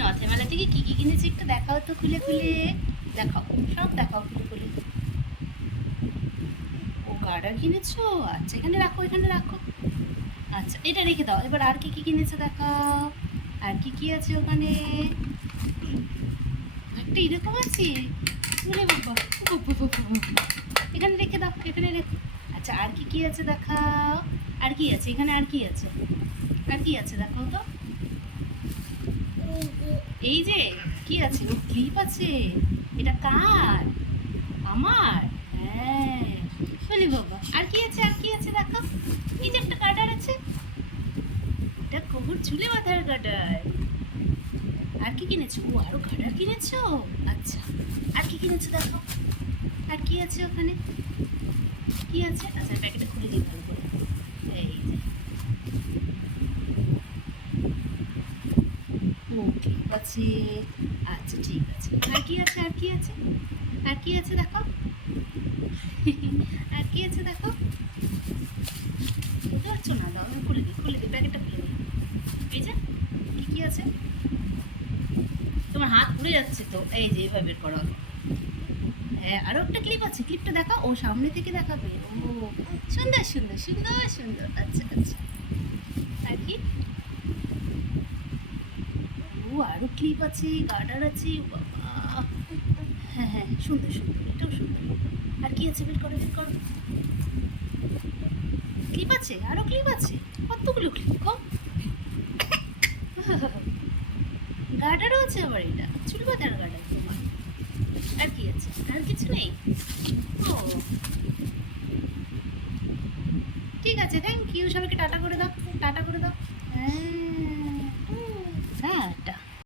নথে মেলা থেকে কি কি কিনেছি একটু দেখাও তো, খুলে খুলে দেখাও, সব দেখাও খুলে খুলে। ও গার্ডার কিনেছো? আচ্ছা এখানে রাখো, এখানে রাখো। আচ্ছা এটা রেখে দাও। এবার আর কি কি কিনেছো দেখাও, আর কি কি আছে ওখানে? একটা এরকম আছে, বলে বাবা, এখানে রেখে দাও, এখানে রেখো। আচ্ছা আর কি কি আছে দেখাও, আর কি আছে এখানে, আর কি আছে, আর কি আছে দেখাও তো। এই যে কি আছে, ও ক্লিপ আছে। এটা কার? আমার। হ্যাঁ, বলি বাবা, আর কি আছে, আর কি আছে দেখাও। এই যে একটা গার্ডার আছে, এটা কবুর চুলে বাঁধার গার্ডার। আর কি কিনেছো? ও আরো গার্ডার কিনেছো? আচ্ছা আর কি কিনেছো দেখাও, আর কি আছে ওখানে, কি আছে? আচ্ছা প্যাকেটটা খুলে দিই ভালো করে। এই যে ওকে আছে। আচ্ছা ঠিক আছে, আর কি আছে, আর কি আছে, আর কি আছে দেখো, আর কি আছে দেখো। বুঝতে পারছো না? দাও আমি খুলে দিই, খুলে দিই, প্যাকেটটা খুলে দিই। এই যে কি কি আছে, তোমার হাত পুড়ে যাচ্ছে তো, এই যে এইভাবে বের করো। হ্যাঁ আরো একটা ক্লিপ আছে, ক্লিপটা দেখা, ও সামনে থেকে দেখাবে। ও সুন্দর সুন্দর সুন্দর সুন্দর। আচ্ছা আচ্ছা আর কি? ও আরো ক্লিপ আছে, গার্ডার আছে, বাবা। হ্যাঁ হ্যাঁ সুন্দর সুন্দর, এটাও সুন্দর। আর কি আছে, বের করো বের করো। ক্লিপ আছে, আরো ক্লিপ আছে, কতগুলো ক্লিপ গো। গার্ডারও আছে আবার, এটা চুল বাঁধার গার্ডার তোমার। আর কি আছে, আর কিছু নেই? ও ঠিক আছে, থ্যাংক ইউ, সবাইকে টাটা করে দাও, টাটা করে দাও। হ্যাঁ